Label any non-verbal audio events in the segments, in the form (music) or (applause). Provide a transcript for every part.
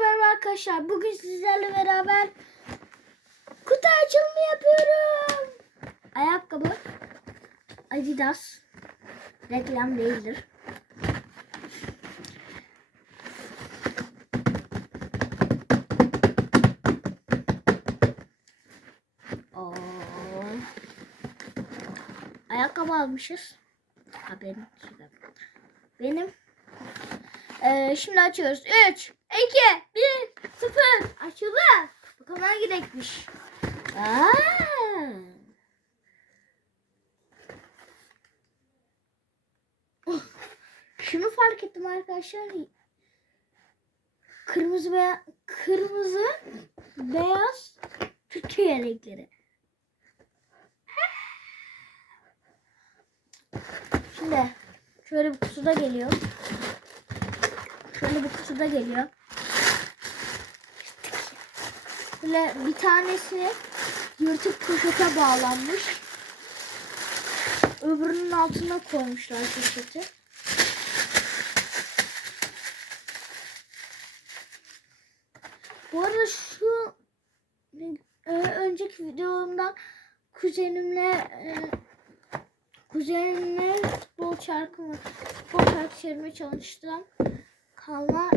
merhaba arkadaşlar. Bugün sizlerle beraber kutu açılımı yapıyorum. Ayakkabı Adidas reklam değildir. Oo. Ayakkabı almışız. Haberin Benim ee, şimdi açıyoruz. 3, 2, 1, 0. Açıldı. Bakalım hangi renkmiş. Aa. Oh, Şunu fark ettim arkadaşlar. Kırmızı veya kırmızı, beyaz Türkiye renkleri. Şimdi şöyle bir kutuda geliyor. Şöyle bir kutuda geliyor. Böyle bir tanesi yırtık poşete bağlanmış. Öbürünün altına koymuşlar poşeti. Bu arada şu e, önceki videomdan kuzenimle e, kuzenimle futbol şarkımı futbol şarkı çevirmeye çalıştım. Kalma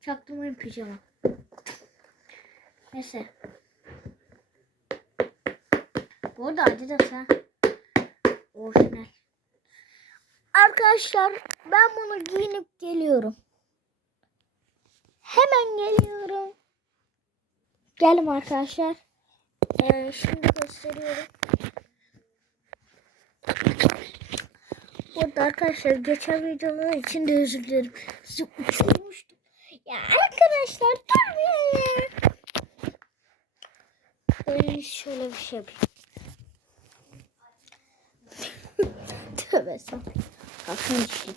çaktırmayın pijama. Neyse. Bu arada Adidas ha. Orijinal. Arkadaşlar ben bunu giyinip geliyorum. Hemen geliyorum. Gelin arkadaşlar. Ee, şimdi gösteriyorum. Burada arkadaşlar geçen videomun için de özür dilerim. Sizi uçurmuştum. Ya arkadaşlar durmayın ya. Ben şöyle bir şey yapayım. (laughs) Tövbe estağfurullah. Kalkın işte.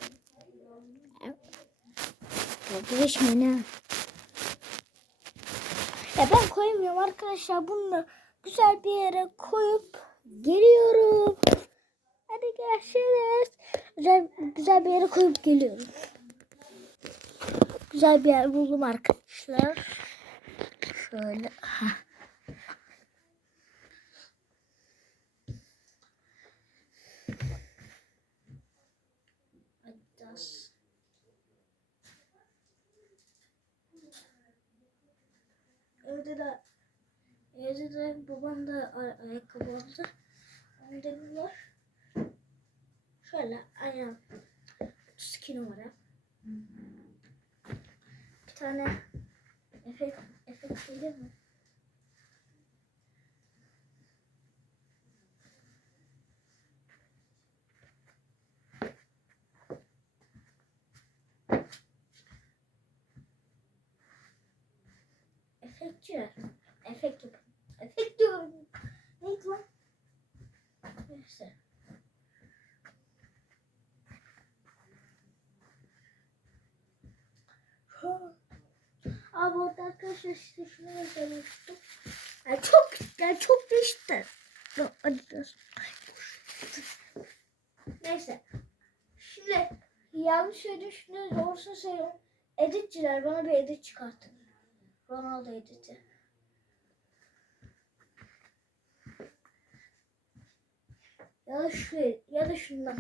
Geçme ne? Ya ben koymuyorum arkadaşlar. Bunu güzel bir yere koyup geliyorum. Hadi görüşürüz. Güzel, güzel bir yere koyup geliyorum. Güzel bir yer buldum arkadaşlar. Şöyle. Heh. Evde de evde de babam da ay- ayakkabı aldı. Onda var. Şöyle aynen 32 numara. Bir tane efekt efekt gelir mi? Efektçiler. Yani çok yani çok değişti. Yok, Adidas. Neyse. Şimdi yanlış şey düşünüyoruz. Doğrusunu söylüyorum. Editçiler bana bir edit çıkartın. Ronaldo editi. Ya da şu ya da şundan.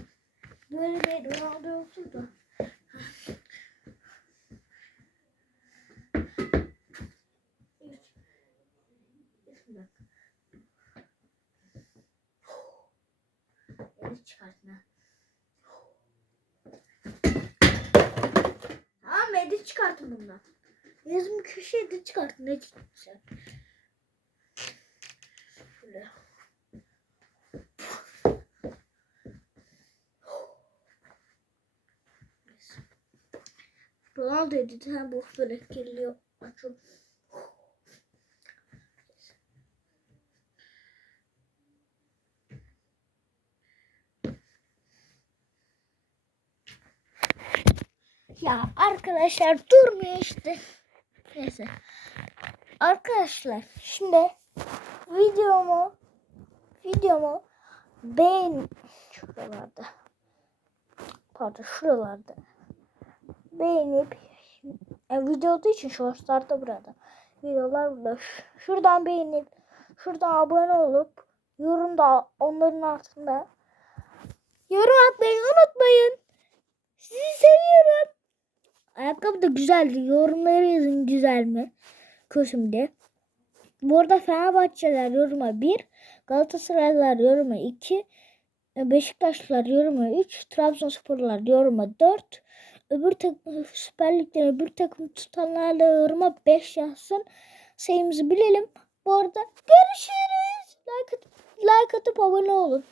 Böyle bir Ronaldo olsun da. Edit çıkartın ha. Tamam edit çıkartın bundan. Yazım köşe edit çıkartın. Ne güzel. Böyle. Ronaldo editi ha bu böyle geliyor. Açın. Ya arkadaşlar durmuyor işte. Neyse. Arkadaşlar şimdi videomu videomu beğen şuralarda pardon şuralarda beğenip Yani video olduğu için shortslar da burada. Videolar burada. Şuradan beğenip şuradan abone olup yorum da onların altında yorum atmayı unutmayın. Sizi seviyorum. Ayakkabı da güzeldi. Yorumları yazın güzel mi? Kötü Bu arada Fenerbahçeler yoruma 1, Galatasaraylılar yoruma 2, Beşiktaşlılar yoruma 3, Trabzonsporlular yoruma 4, öbür takım Süper Lig'den öbür takım tutanlar da yoruma 5 yazsın. Sayımızı bilelim. Bu arada görüşürüz. Like atıp, like atıp abone olun.